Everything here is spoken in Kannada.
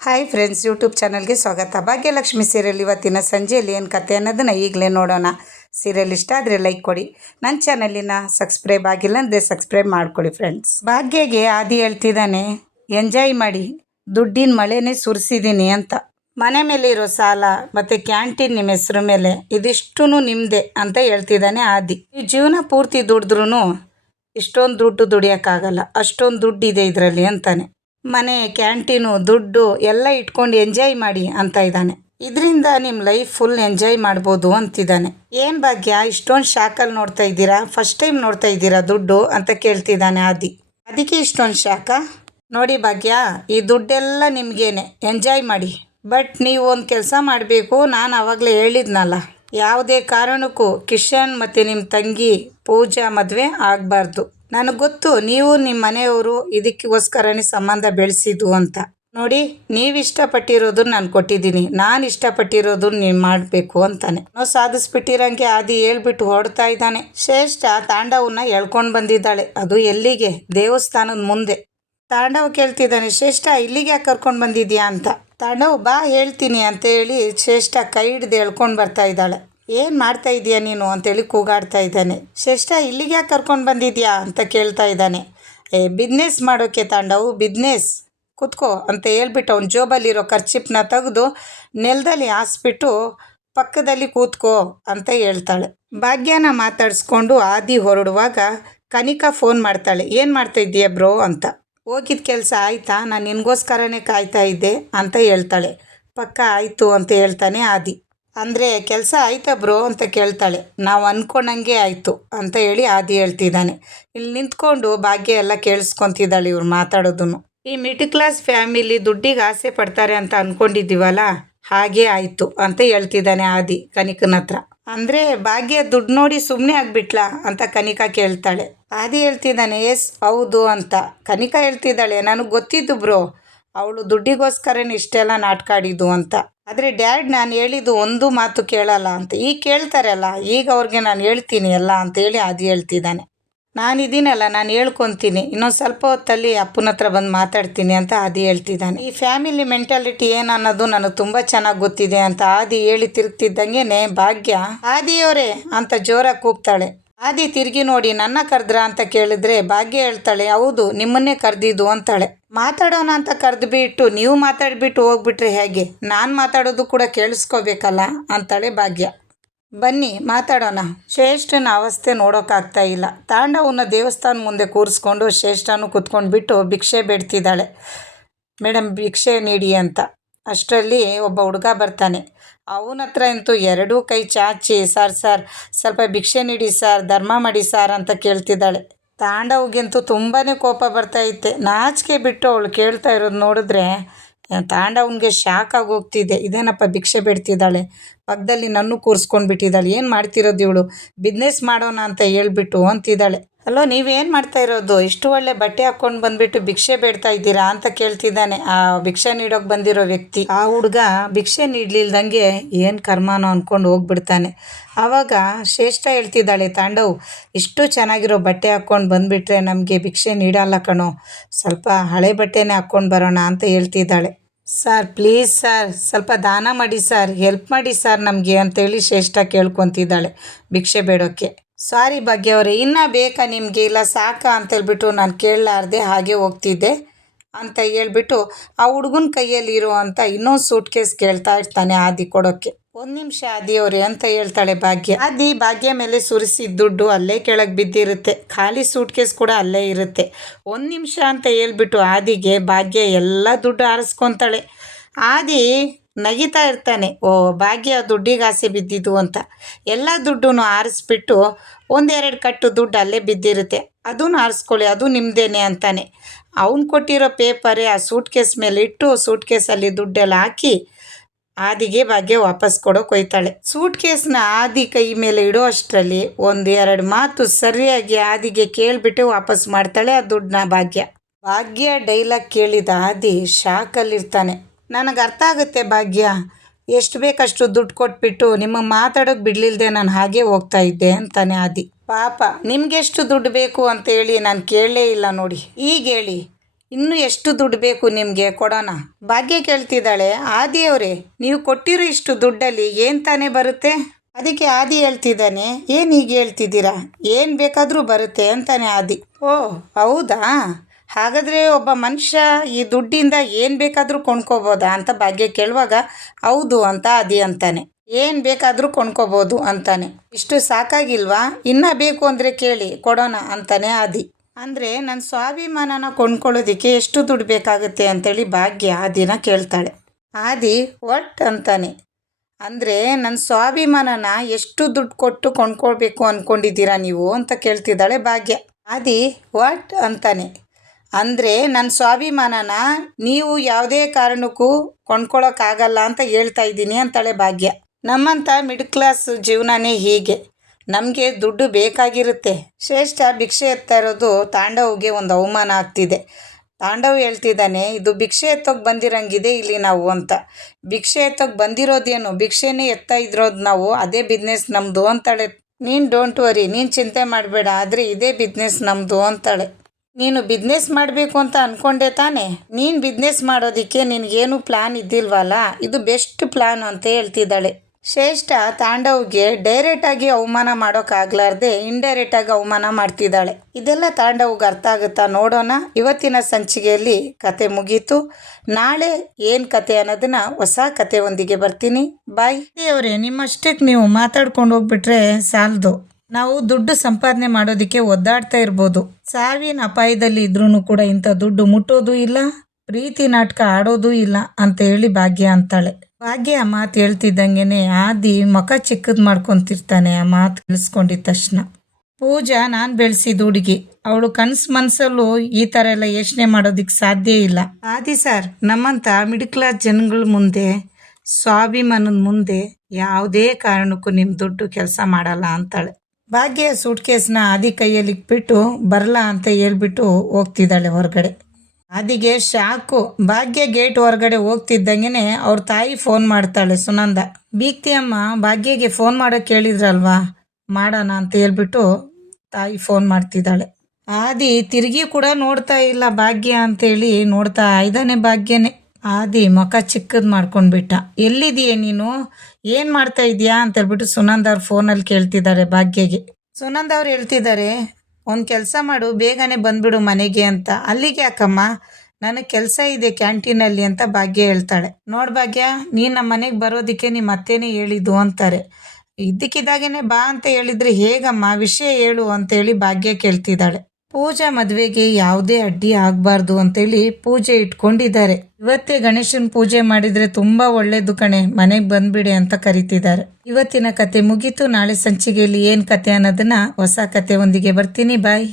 ಹಾಯ್ ಫ್ರೆಂಡ್ಸ್, ಯೂಟ್ಯೂಬ್ ಚಾನಲ್ಗೆ ಸ್ವಾಗತ. ಭಾಗ್ಯಲಕ್ಷ್ಮಿ ಸೀರಿಯಲ್ ಇವತ್ತಿನ ಸಂಜೆಯಲ್ಲಿ ಏನು ಕತೆ ಅನ್ನೋದನ್ನು ಈಗಲೇ ನೋಡೋಣ. ಸೀರಿಯಲ್ ಇಷ್ಟ ಆದರೆ ಲೈಕ್ ಕೊಡಿ. ನನ್ನ ಚಾನಲಿನ ಸಬ್ಸ್ಕ್ರೈಬ್ ಆಗಿಲ್ಲ ಅಂದರೆ ಸಬ್ಸ್ಕ್ರೈಬ್ ಮಾಡ್ಕೊಳ್ಳಿ ಫ್ರೆಂಡ್ಸ್. ಭಾಗ್ಯಗೆ ಆದಿ ಹೇಳ್ತಿದ್ದಾನೆ, ಎಂಜಾಯ್ ಮಾಡಿ, ದುಡ್ಡಿನ ಮಳೆನೇ ಸುರಿಸಿದ್ದೀನಿ ಅಂತ. ಮನೆ ಮೇಲೆ ಇರೋ ಸಾಲ ಮತ್ತು ಕ್ಯಾಂಟೀನ್ ನಿಮ್ಮ ಹೆಸರು ಮೇಲೆ ಇದಿಷ್ಟೂ ನಿಮ್ಮದೇ ಅಂತ ಹೇಳ್ತಿದ್ದಾನೆ ಆದಿ. ಈ ಜೀವನ ಪೂರ್ತಿ ದುಡಿದ್ರೂ ಇಷ್ಟೊಂದು ದುಡ್ಡು ದುಡಿಯೋಕ್ಕಾಗಲ್ಲ, ಅಷ್ಟೊಂದು ದುಡ್ಡು ಇದೆ ಇದರಲ್ಲಿ ಅಂತಾನೆ. ಮನೆ, ಕ್ಯಾಂಟೀನು, ದುಡ್ಡು ಎಲ್ಲ ಇಟ್ಕೊಂಡು ಎಂಜಾಯ್ ಮಾಡಿ ಅಂತ ಇದ್ದಾನೆ. ಇದರಿಂದ ನಿಮ್ಮ ಲೈಫ್ ಫುಲ್ ಎಂಜಾಯ್ ಮಾಡ್ಬೋದು ಅಂತಿದ್ದಾನೆ. ಏನು ಭಾಗ್ಯ ಇಷ್ಟೊಂದು ಶಾಕಲ್ಲಿ ನೋಡ್ತಾ ಇದ್ದೀರಾ? ಫಸ್ಟ್ ಟೈಮ್ ನೋಡ್ತಾ ಇದ್ದೀರಾ ದುಡ್ಡು ಅಂತ ಕೇಳ್ತಿದ್ದಾನೆ ಆದಿ. ಅದಕ್ಕೆ ಇಷ್ಟೊಂದು ಶಾಕ? ನೋಡಿ ಭಾಗ್ಯ, ಈ ದುಡ್ಡೆಲ್ಲ ನಿಮಗೇನೆ, ಎಂಜಾಯ್ ಮಾಡಿ. ಬಟ್ ನೀವು ಒಂದು ಕೆಲಸ ಮಾಡಬೇಕು. ನಾನು ಆವಾಗಲೇ ಹೇಳಿದ್ನಲ್ಲ, ಯಾವುದೇ ಕಾರಣಕ್ಕೂ ಕಿಶನ್ ಮತ್ತು ನಿಮ್ಮ ತಂಗಿ ಪೂಜಾ ಮದುವೆ ಆಗಬಾರ್ದು. ನನಗೆ ಗೊತ್ತು ನೀವು ನಿಮ್ಮ ಮನೆಯವರು ಇದಕ್ಕೋಸ್ಕರನೇ ಸಂಬಂಧ ಬೆಳೆಸಿದ್ದು ಅಂತ. ನೋಡಿ, ನೀವು ಇಷ್ಟಪಟ್ಟಿರೋದನ್ನ ನಾನು ಕೊಟ್ಟಿದ್ದೀನಿ, ನಾನು ಇಷ್ಟಪಟ್ಟಿರೋದನ್ನ ನೀವು ಮಾಡಬೇಕು ಅಂತಾನೆ. ನಾವು ಸಾಧಿಸ್ಬಿಟ್ಟಿರಂಗೆ ಆದಿ ಹೇಳ್ಬಿಟ್ಟು ಹೊಡ್ತಾ ಇದ್ದಾನೆ. ಶ್ರೇಷ್ಠ ತಾಂಡವನ್ನ ಎಳ್ಕೊಂಡು ಬಂದಿದ್ದಾಳೆ. ಅದು ಎಲ್ಲಿಗೆ? ದೇವಸ್ಥಾನದ ಮುಂದೆ. ತಾಂಡವ್ ಕೇಳ್ತಿದ್ದಾನೆ, ಶ್ರೇಷ್ಠ ಇಲ್ಲಿಗೆ ಯಾಕೆ ಕರ್ಕೊಂಡು ಬಂದಿದ್ಯಾ ಅಂತ. ತಾಂಡವ್ ಬಾ ಹೇಳ್ತೀನಿ ಅಂತ ಹೇಳಿ ಶ್ರೇಷ್ಠ ಕೈ ಹಿಡ್ದು ಎಳ್ಕೊಂಡು ಬರ್ತಾ ಇದ್ದಾಳೆ. ಏನು ಮಾಡ್ತಾ ಇದೀಯಾ ನೀನು ಅಂತೇಳಿ ಕೂಗಾಡ್ತಾ ಇದ್ದಾನೆ. ಶ್ರೇಷ್ಠ ಇಲ್ಲಿಗೆ ಯಾಕೆ ಕರ್ಕೊಂಡು ಬಂದಿದ್ಯಾ ಅಂತ ಕೇಳ್ತಾ ಇದ್ದಾನೆ. ಬಿಸ್ನೆಸ್ ಮಾಡೋಕ್ಕೆ ತಾಂಡವು, ಬಿಸ್ನೆಸ್, ಕೂತ್ಕೋ ಅಂತ ಹೇಳ್ಬಿಟ್ಟು ಅವ್ನ ಜೋಬಲ್ಲಿರೋ ಖರ್ಚಿಪ್ನ ತೆಗೆದು ನೆಲದಲ್ಲಿ ಹಾಸ್ಬಿಟ್ಟು ಪಕ್ಕದಲ್ಲಿ ಕೂತ್ಕೋ ಅಂತ ಹೇಳ್ತಾಳೆ. ಭಾಗ್ಯನ ಮಾತಾಡಿಸ್ಕೊಂಡು ಆದಿ ಹೊರಡುವಾಗ ಕನಿಕಾ ಫೋನ್ ಮಾಡ್ತಾಳೆ. ಏನು ಮಾಡ್ತಾ ಇದ್ದೀಯ ಬ್ರೋ ಅಂತ. ಹೋಗಿದ್ದ ಕೆಲಸ ಆಯಿತಾ? ನಾನು ನಿನಗೋಸ್ಕರನೇ ಕಾಯ್ತಾ ಇದ್ದೆ ಅಂತ ಹೇಳ್ತಾಳೆ. ಪಕ್ಕ ಆಯಿತು ಅಂತ ಹೇಳ್ತಾನೆ ಆದಿ. ಅಂದರೆ ಕೆಲಸ ಆಯ್ತಾ ಬ್ರೋ ಅಂತ ಕೇಳ್ತಾಳೆ. ನಾವು ಅಂದ್ಕೊಂಡಂಗೆ ಆಯಿತು ಅಂತ ಹೇಳಿ ಆದಿ ಹೇಳ್ತಿದ್ದಾನೆ. ಇಲ್ಲಿ ನಿಂತ್ಕೊಂಡು ಭಾಗ್ಯ ಎಲ್ಲ ಕೇಳಿಸ್ಕೊತಿದ್ದಾಳೆ ಇವ್ರು ಮಾತಾಡೋದನ್ನು. ಈ ಮಿಡ್ಲ್ ಕ್ಲಾಸ್ ಫ್ಯಾಮಿಲಿ ದುಡ್ಡಿಗೆ ಆಸೆ ಪಡ್ತಾರೆ ಅಂತ ಅಂದ್ಕೊಂಡಿದ್ದೀವಲ್ಲ, ಹಾಗೇ ಆಯಿತು ಅಂತ ಹೇಳ್ತಿದ್ದಾನೆ ಆದಿ ಕನಿಕನ ಹತ್ರ. ಅಂದರೆ ಭಾಗ್ಯ ದುಡ್ಡು ನೋಡಿ ಸುಮ್ಮನೆ ಆಗಿಬಿಟ್ಲಾ ಅಂತ ಕನಿಕಾ ಕೇಳ್ತಾಳೆ. ಆದಿ ಹೇಳ್ತಿದ್ದಾನೆ, ಎಸ್ ಹೌದು ಅಂತ. ಕನಿಕಾ ಹೇಳ್ತಿದ್ದಾಳೆ, ನನಗೆ ಗೊತ್ತಿದ್ದು ಬ್ರೋ, ಅವಳು ದುಡ್ಡಿಗೋಸ್ಕರನೇ ಇಷ್ಟೆಲ್ಲ ನಾಟಕ ಆಡಿದ್ದು ಅಂತ. ಆದರೆ ಡ್ಯಾಡ್ ನಾನು ಹೇಳಿದ್ದು ಒಂದು ಮಾತು ಕೇಳಲ್ಲ ಅಂತ. ಈಗ ಕೇಳ್ತಾರಲ್ಲ, ಈಗ ಅವ್ರಿಗೆ ನಾನು ಹೇಳ್ತೀನಿ ಎಲ್ಲ ಅಂತ ಹೇಳಿ ಆದಿ ಹೇಳ್ತಿದ್ದಾನೆ. ನಾನಿದ್ದೀನಲ್ಲ, ನಾನು ಹೇಳ್ಕೊತೀನಿ, ಇನ್ನೊಂದು ಸ್ವಲ್ಪ ಹೊತ್ತಲ್ಲಿ ಅಪ್ಪನ ಹತ್ರ ಬಂದು ಮಾತಾಡ್ತೀನಿ ಅಂತ ಆದಿ ಹೇಳ್ತಿದ್ದಾನೆ. ಈ ಫ್ಯಾಮಿಲಿ ಮೆಂಟಾಲಿಟಿ ಏನು ಅನ್ನೋದು ನನಗೆ ತುಂಬ ಚೆನ್ನಾಗಿ ಗೊತ್ತಿದೆ ಅಂತ ಆದಿ ಹೇಳಿ ತಿರುಗ್ತಿದ್ದಂಗೆ ಭಾಗ್ಯ ಆದಿಯವರೇ ಅಂತ ಜೋರಾಗಿ ಕೂಗ್ತಾಳೆ. ಆದಿ ತಿರುಗಿ ನೋಡಿ, ನನ್ನ ಕರೆದ್ರ ಅಂತ ಕೇಳಿದ್ರೆ ಭಾಗ್ಯ ಹೇಳ್ತಾಳೆ, ಹೌದು ನಿಮ್ಮನ್ನೇ ಕರೆದಿದ್ದು ಅಂತಾಳೆ. ಮಾತಾಡೋಣ ಅಂತ ಕರೆದುಬಿಟ್ಟು ನೀವು ಮಾತಾಡಿಬಿಟ್ಟು ಹೋಗ್ಬಿಟ್ರೆ ಹೇಗೆ? ನಾನು ಮಾತಾಡೋದು ಕೂಡ ಕೇಳಿಸ್ಕೋಬೇಕಲ್ಲ ಅಂತಾಳೆ ಭಾಗ್ಯ. ಬನ್ನಿ ಮಾತಾಡೋಣ. ಶ್ರೇಷ್ಠನ ಅವಸ್ಥೆ ನೋಡೋಕ್ಕಾಗ್ತಾ ಇಲ್ಲ. ತಾಂಡವನ್ನ ದೇವಸ್ಥಾನ ಮುಂದೆ ಕೂರಿಸ್ಕೊಂಡು ಶ್ರೇಷ್ಠನೂ ಕುತ್ಕೊಂಡ್ಬಿಟ್ಟು ಭಿಕ್ಷೆ ಬೇಡ್ತಿದ್ದಾಳೆ. ಮೇಡಮ್ ಭಿಕ್ಷೆ ನೀಡಿ ಅಂತ. ಅಷ್ಟರಲ್ಲಿ ಒಬ್ಬ ಹುಡುಗ ಬರ್ತಾನೆ. ಅವನ ಹತ್ರ ಅಂತೂ ಎರಡೂ ಕೈ ಚಾಚಿ, ಸರ್ ಸ್ವಲ್ಪ ಭಿಕ್ಷೆ ನೀಡಿ ಸರ್, ಧರ್ಮ ಮಾಡಿ ಸರ್ ಅಂತ ಕೇಳ್ತಿದ್ದಾಳೆ. ತಾಂಡವ್ಗಂತೂ ತುಂಬಾ ಕೋಪ ಬರ್ತಾ ಇತ್ತೆ. ನಾಚಿಕೆ ಬಿಟ್ಟು ಅವಳು ಕೇಳ್ತಾ ಇರೋದು ನೋಡಿದ್ರೆ ತಾಂಡವನಿಗೆ ಶಾಕ್ ಆಗಿ ಹೋಗ್ತಿದೆ. ಇದೇನಪ್ಪ ಭಿಕ್ಷೆ ಬೇಡ್ತಿದ್ದಾಳೆ, ಪಕ್ಕದಲ್ಲಿ ನನ್ನೂ ಕೂರಿಸ್ಕೊಂಡು ಬಿಟ್ಟಿದ್ದಾಳೆ, ಏನು ಮಾಡ್ತಿರೋದು ಇವಳು, ಬಿಸ್ನೆಸ್ ಮಾಡೋಣ ಅಂತ ಹೇಳ್ಬಿಟ್ಟು ಅಂತಿದ್ದಾಳೆ. ಅಲ್ಲೋ ನೀವೇನು ಮಾಡ್ತಾ ಇರೋದು? ಇಷ್ಟು ಒಳ್ಳೆ ಬಟ್ಟೆ ಹಾಕ್ಕೊಂಡು ಬಂದುಬಿಟ್ಟು ಭಿಕ್ಷೆ ಬೇಡ್ತಾ ಇದ್ದೀರಾ ಅಂತ ಕೇಳ್ತಿದ್ದಾನೆ ಆ ಭಿಕ್ಷೆ ನೀಡೋಕೆ ಬಂದಿರೋ ವ್ಯಕ್ತಿ. ಆ ಹುಡುಗ ಭಿಕ್ಷೆ ನೀಡಲಿಲ್ದಂಗೆ ಏನು ಕರ್ಮಾನೋ ಅಂದ್ಕೊಂಡು ಹೋಗ್ಬಿಡ್ತಾನೆ. ಆವಾಗ ಶ್ರೇಷ್ಠ ಹೇಳ್ತಿದ್ದಾಳೆ, ತಾಂಡವ್ ಇಷ್ಟು ಚೆನ್ನಾಗಿರೋ ಬಟ್ಟೆ ಹಾಕ್ಕೊಂಡು ಬಂದುಬಿಟ್ರೆ ನಮಗೆ ಭಿಕ್ಷೆ ನೀಡಲ್ಲ ಕಣೋ, ಸ್ವಲ್ಪ ಹಳೆ ಬಟ್ಟೆನೇ ಹಾಕ್ಕೊಂಡು ಬರೋಣ ಅಂತ ಹೇಳ್ತಿದ್ದಾಳೆ. ಸರ್ ಪ್ಲೀಸ್ ಸರ್, ಸ್ವಲ್ಪ ದಾನ ಮಾಡಿ ಸರ್, ಹೆಲ್ಪ್ ಮಾಡಿ ಸರ್ ನಮಗೆ ಅಂತೇಳಿ ಶ್ರೇಷ್ಠ ಕೇಳ್ಕೊತಿದ್ದಾಳೆ ಭಿಕ್ಷೆ ಬೇಡೋಕ್ಕೆ. ಸಾರಿ ಭಾಗ್ಯವರೇ, ಇನ್ನೂ ಬೇಕಾ ನಿಮಗೆ? ಇಲ್ಲ ಸಾಕಾ ಅಂತೇಳ್ಬಿಟ್ಟು ನಾನು ಕೇಳಲಾರ್ದೆ ಹಾಗೆ ಹೋಗ್ತಿದ್ದೆ ಅಂತ ಹೇಳ್ಬಿಟ್ಟು ಆ ಹುಡುಗನ ಕೈಯಲ್ಲಿ ಇರುವಂಥ ಇನ್ನೊಂದು ಸೂಟ್ ಕೇಸ್ ಕೇಳ್ತಾ ಇರ್ತಾನೆ ಆದಿ ಕೊಡೋಕ್ಕೆ. ಒಂದು ನಿಮಿಷ ಆದಿಯವರೇ ಅಂತ ಹೇಳ್ತಾಳೆ ಭಾಗ್ಯ. ಆದಿ ಭಾಗ್ಯ ಮೇಲೆ ಸುರಿಸಿದ ದುಡ್ಡು ಅಲ್ಲೇ ಕೆಳಗೆ ಬಿದ್ದಿರುತ್ತೆ, ಖಾಲಿ ಸೂಟ್ ಕೇಸ್ ಕೂಡ ಅಲ್ಲೇ ಇರುತ್ತೆ. ಒಂದು ನಿಮಿಷ ಅಂತ ಹೇಳ್ಬಿಟ್ಟು ಆದಿಗೆ ಭಾಗ್ಯ ಎಲ್ಲ ದುಡ್ಡು ಆರಿಸ್ಕೊತಾಳೆ. ಆದಿ ನಗಿತಾ ಇರ್ತಾನೆ, ಓ ಭಾಗ್ಯ ದುಡ್ಡಿಗೆ ಆಸೆ ಬಿದ್ದಿದ್ದು ಅಂತ. ಎಲ್ಲ ದುಡ್ಡು ಆರಿಸ್ಬಿಟ್ಟು ಒಂದೆರಡು ಕಟ್ಟು ದುಡ್ಡು ಅಲ್ಲೇ ಬಿದ್ದಿರುತ್ತೆ, ಅದನ್ನು ಆರಿಸ್ಕೊಳ್ಳಿ, ಅದು ನಿಮ್ಮದೇನೆ ಅಂತಾನೆ. ಅವ್ನು ಕೊಟ್ಟಿರೋ ಪೇಪರೇ ಆ ಸೂಟ್ ಕೇಸ್ ಮೇಲೆ ಇಟ್ಟು ಸೂಟ್ ಕೇಸಲ್ಲಿ ದುಡ್ಡೆಲ್ಲ ಹಾಕಿ ಆದಿಗೆ ಭಾಗ್ಯ ವಾಪಸ್ ಕೊಡೋಕೆ ಹೋಯ್ತಾಳೆ. ಸೂಟ್ ಕೇಸ್ನ ಆದಿ ಕೈ ಮೇಲೆ ಇಡೋ ಅಷ್ಟರಲ್ಲಿ ಒಂದೆರಡು ಮಾತು ಸರಿಯಾಗಿ ಆದಿಗೆ ಕೇಳಿಬಿಟ್ಟು ವಾಪಸ್ ಮಾಡ್ತಾಳೆ ಆ ದುಡ್ಡನ್ನ ಭಾಗ್ಯ. ಭಾಗ್ಯ ಡೈಲಾಗ್ ಕೇಳಿದ ಆದಿ ಶಾಕಲ್ಲಿರ್ತಾನೆ. ನನಗೆ ಅರ್ಥ ಆಗುತ್ತೆ ಭಾಗ್ಯ, ಎಷ್ಟು ಬೇಕಷ್ಟು ದುಡ್ಡು ಕೊಟ್ಬಿಟ್ಟು ನಿಮಗೆ ಮಾತಾಡೋಕೆ ಬಿಡಲಿಲ್ಲದೆ ನಾನು ಹಾಗೆ ಹೋಗ್ತಾ ಇದ್ದೆ ಅಂತಾನೆ ಆದಿ. ಪಾಪ ನಿಮಗೆಷ್ಟು ದುಡ್ಡು ಬೇಕು ಅಂತೇಳಿ ನಾನು ಕೇಳಲೇ ಇಲ್ಲ ನೋಡಿ. ಈಗ ಹೇಳಿ, ಇನ್ನೂ ಎಷ್ಟು ದುಡ್ಡು ಬೇಕು ನಿಮಗೆ ಕೊಡೋಣ? ಭಾಗ್ಯ ಕೇಳ್ತಿದ್ದಾಳೆ, ಆದಿಯವರೇ ನೀವು ಕೊಟ್ಟಿರೋ ಇಷ್ಟು ದುಡ್ಡಲ್ಲಿ ಏನು ತಾನೇ ಬರುತ್ತೆ? ಅದಕ್ಕೆ ಆದಿ ಹೇಳ್ತಿದ್ದಾನೆ, ಏನು ಹೀಗೆ ಹೇಳ್ತಿದ್ದೀರಾ, ಏನು ಬೇಕಾದರೂ ಬರುತ್ತೆ ಅಂತಾನೆ ಆದಿ. ಓ ಹೌದಾ, ಹಾಗಾದರೆ ಒಬ್ಬ ಮನುಷ್ಯ ಈ ದುಡ್ಡಿಂದ ಏನು ಬೇಕಾದರೂ ಕೊಂಡ್ಕೋಬೋದಾ ಅಂತ ಭಾಗ್ಯ ಕೇಳುವಾಗ ಹೌದು ಅಂತ ಆದಿ ಅಂತಾನೆ. ಏನು ಬೇಕಾದರೂ ಕೊಂಡ್ಕೋಬೋದು ಅಂತಾನೆ. ಇಷ್ಟು ಸಾಕಾಗಿಲ್ವಾ, ಇನ್ನೂ ಬೇಕು ಅಂದರೆ ಕೇಳಿ ಕೊಡೋಣ ಅಂತಾನೆ ಆದಿ. ಅಂದರೆ ನನ್ನ ಸ್ವಾಭಿಮಾನನ ಕೊಂಡ್ಕೊಳ್ಳೋದಕ್ಕೆ ಎಷ್ಟು ದುಡ್ಡು ಬೇಕಾಗುತ್ತೆ ಅಂತೇಳಿ ಭಾಗ್ಯ ಆದಿನ ಕೇಳ್ತಾಳೆ. ಆದಿ ಒಟ್ ಅಂತಾನೆ. ಅಂದರೆ ನನ್ನ ಸ್ವಾಭಿಮಾನನ ಎಷ್ಟು ದುಡ್ಡು ಕೊಟ್ಟು ಕೊಂಡ್ಕೊಳ್ಬೇಕು ಅಂದ್ಕೊಂಡಿದ್ದೀರಾ ನೀವು ಅಂತ ಕೇಳ್ತಿದ್ದಾಳೆ ಭಾಗ್ಯ. ಆದಿ ವಾಟ್ ಅಂತಾನೆ. ಅಂದರೆ ನನ್ನ ಸ್ವಾಭಿಮಾನನ ನೀವು ಯಾವುದೇ ಕಾರಣಕ್ಕೂ ಕೊಂಡ್ಕೊಳ್ಳೋಕ್ಕಾಗಲ್ಲ ಅಂತ ಹೇಳ್ತಾ ಇದ್ದೀನಿ ಅಂತಾಳೆ ಭಾಗ್ಯ. ನಮ್ಮಂಥ ಮಿಡ್ಲ್ ಕ್ಲಾಸ್ ಜೀವನನೇ ಹೀಗೆ, ನಮಗೆ ದುಡ್ಡು ಬೇಕಾಗಿರುತ್ತೆ. ಶ್ರೇಷ್ಠ ಭಿಕ್ಷೆ ಎತ್ತಾ ಇರೋದು ತಾಂಡವ್ಗೆ ಒಂದು ಅವಮಾನ ಆಗ್ತಿದೆ. ತಾಂಡವ್ ಹೇಳ್ತಿದ್ದಾನೆ, ಇದು ಭಿಕ್ಷೆ ಎತ್ತೋಕೆ ಬಂದಿರಂಗಿದೆ ಇಲ್ಲಿ ನಾವು ಅಂತ. ಭಿಕ್ಷೆ ಎತ್ತೋಕೆ ಬಂದಿರೋದೇನು, ಭಿಕ್ಷೆನೇ ಎತ್ತಾ ಇದ್ರೋದು ನಾವು, ಅದೇ ಬಿಸ್ನೆಸ್ ನಮ್ಮದು ಅಂತಾಳೆ. ನೀನು ಡೋಂಟ್ ವರಿ, ನೀನು ಚಿಂತೆ ಮಾಡಬೇಡ, ಆದರೆ ಇದೇ ಬಿಸ್ನೆಸ್ ನಮ್ಮದು ಅಂತಾಳೆ. ನೀನು ಬಿಸ್ನೆಸ್ ಮಾಡಬೇಕು ಅಂತ ಅಂದ್ಕೊಂಡೆ ತಾನೆ, ನೀನು ಬಿಸ್ನೆಸ್ ಮಾಡೋದಕ್ಕೆ ನಿನಗೇನು ಪ್ಲ್ಯಾನ್ ಇದ್ದಿಲ್ವಲ್ಲ, ಇದು ಬೆಸ್ಟ್ ಪ್ಲ್ಯಾನ್ ಅಂತ ಹೇಳ್ತಿದ್ದಾಳೆ. ಶ್ರೇಷ್ಠ ತಾಂಡವ್ಗೆ ಡೈರೆಕ್ಟಾಗಿ ಅವಮಾನ ಮಾಡೋಕ್ಕಾಗ್ಲಾರ್ದೆ ಇಂಡೈರೆಕ್ಟಾಗಿ ಅವಮಾನ ಮಾಡ್ತಿದ್ದಾಳೆ. ಇದೆಲ್ಲ ತಾಂಡವ್ಗೆ ಅರ್ಥ ಆಗುತ್ತಾ ನೋಡೋಣ. ಇವತ್ತಿನ ಸಂಚಿಕೆಯಲ್ಲಿ ಕತೆ ಮುಗೀತು. ನಾಳೆ ಏನು ಕತೆ ಅನ್ನೋದನ್ನ ಹೊಸ ಕತೆ ಒಂದಿಗೆ ಬರ್ತೀನಿ. ಬಾಯ್. ಅವರೇ, ನಿಮ್ಮಷ್ಟಕ್ಕೆ ನೀವು ಮಾತಾಡ್ಕೊಂಡು ಹೋಗ್ಬಿಟ್ರೆ ಸಾಲದು. ನಾವು ದುಡ್ಡು ಸಂಪಾದನೆ ಮಾಡೋದಕ್ಕೆ ಒದ್ದಾಡ್ತಾ ಇರ್ಬೋದು, ಸಾವಿನ ಅಪಾಯದಲ್ಲಿ ಇದ್ರೂ ಕೂಡ ಇಂಥ ದುಡ್ಡು ಮುಟ್ಟೋದು ಇಲ್ಲ, ಪ್ರೀತಿ ನಾಟಕ ಆಡೋದು ಇಲ್ಲ ಅಂತ ಹೇಳಿ ಭಾಗ್ಯ ಅಂತಾಳೆ. ಭಾಗ್ಯ ಆ ಮಾತು ಹೇಳ್ತಿದ್ದಂಗೆ ಆದಿ ಮುಖ ಚಿಕ್ಕದು ಮಾಡ್ಕೊತಿರ್ತಾನೆ. ಆ ಮಾತು ಕೇಳಿಸ್ಕೊಂಡಿದ್ದ ತಕ್ಷಣ ಪೂಜಾ ನಾನು ಬೆಳೆಸಿದ ಹುಡುಗಿ, ಅವಳು ಮನಸ್ಸಲ್ಲೂ ಈ ಥರ ಎಲ್ಲ ಯೋಚನೆ ಮಾಡೋದಕ್ಕೆ ಸಾಧ್ಯ ಇಲ್ಲ. ಆದಿ ಸರ್, ನಮ್ಮಂಥ ಮಿಡ್ಲ್ ಕ್ಲಾಸ್ ಜನಗಳ ಮುಂದೆ, ಸ್ವಾಭಿಮಾನದ ಮುಂದೆ ಯಾವುದೇ ಕಾರಣಕ್ಕೂ ನಿಮ್ಮ ದುಡ್ಡು ಕೆಲಸ ಮಾಡಲ್ಲ ಅಂತಾಳೆ. ಭಾಗ್ಯ ಸೂಟ್ ಕೇಸ್ನ ಆದಿ ಕೈಯಲ್ಲಿ ಇಟ್ಬಿಟ್ಟು ಬರಲ್ಲ ಅಂತ ಹೇಳ್ಬಿಟ್ಟು ಹೋಗ್ತಿದ್ದಾಳೆ ಹೊರಗಡೆ. ಆದಿಗೆ ಶಾಕು. ಭಾಗ್ಯ ಗೇಟ್ ಹೊರಗಡೆ ಹೋಗ್ತಿದ್ದಂಗೆ ಅವ್ರ ತಾಯಿ ಫೋನ್ ಮಾಡ್ತಾಳೆ, ಸುನಂದ. ಬೀಗ್ತಿ ಅಮ್ಮ, ಭಾಗ್ಯಗೆ ಫೋನ್ ಮಾಡೋಕ್ಕೆ ಹೇಳಿದ್ರಲ್ವಾ, ಮಾಡೋಣ ಅಂತ ಹೇಳ್ಬಿಟ್ಟು ತಾಯಿ ಫೋನ್ ಮಾಡ್ತಿದ್ದಾಳೆ. ಆದಿ ತಿರುಗಿ ಕೂಡ ನೋಡ್ತಾ ಇಲ್ಲ ಭಾಗ್ಯ ಅಂತೇಳಿ ನೋಡ್ತಾ ಇದ್ದಾನೆ ಭಾಗ್ಯನೇ. ಆದಿ ಮುಖ ಚಿಕ್ಕದು ಮಾಡ್ಕೊಂಡ್ಬಿಟ್ಟ. ಎಲ್ಲಿದೆಯೇ ನೀನು, ಏನು ಮಾಡ್ತಾ ಇದೀಯಾ ಅಂತ ಹೇಳ್ಬಿಟ್ಟು ಸುನಂದ ಅವ್ರ ಫೋನಲ್ಲಿ ಕೇಳ್ತಿದ್ದಾರೆ ಭಾಗ್ಯಗೆ. ಸುನಂದ ಅವ್ರು ಹೇಳ್ತಿದ್ದಾರೆ, ಒಂದು ಕೆಲಸ ಮಾಡು, ಬೇಗನೆ ಬಂದ್ಬಿಡು ಮನೆಗೆ ಅಂತ. ಅಲ್ಲಿಗೆ ಯಾಕಮ್ಮ, ನನಗೆ ಕೆಲಸ ಇದೆ ಕ್ಯಾಂಟೀನಲ್ಲಿ ಅಂತ ಭಾಗ್ಯ ಹೇಳ್ತಾಳೆ. ನೋಡು ಭಾಗ್ಯ, ನೀನು ನಮ್ಮ ಮನೆಗೆ ಬರೋದಕ್ಕೆ ನಿಮ್ಮ ಅತ್ತೇನೆ ಹೇಳಿದ್ದು ಅಂತಾರೆ. ಇದ್ದಕ್ಕಿದ್ದಾಗೇನೆ ಬಾ ಅಂತ ಹೇಳಿದ್ರೆ ಹೇಗಮ್ಮ, ವಿಷಯ ಹೇಳು ಅಂತೇಳಿ ಭಾಗ್ಯ ಕೇಳ್ತಿದ್ದಾಳೆ. ಪೂಜಾ ಮದುವೆಗೆ ಯಾವುದೇ ಅಡ್ಡಿ ಆಗಬಾರ್ದು ಅಂತೇಳಿ ಪೂಜೆ ಇಟ್ಕೊಂಡಿದ್ದಾರೆ. ಇವತ್ತೇ ಗಣೇಶನ ಪೂಜೆ ಮಾಡಿದರೆ ತುಂಬ ಒಳ್ಳೇದು ಕಣೆ, ಮನೆಗೆ ಬಂದ್ಬಿಡಿ ಅಂತ ಕರಿತಿದ್ದಾರೆ. ಇವತ್ತಿನ ಕತೆ ಮುಗೀತು. ನಾಳೆ ಸಂಚಿಕೆಯಲ್ಲಿ ಏನು ಕತೆ ಅನ್ನೋದನ್ನ ಹೊಸ ಕತೆ ಒಂದಿಗೆ ಬರ್ತೀನಿ. ಬಾಯ್.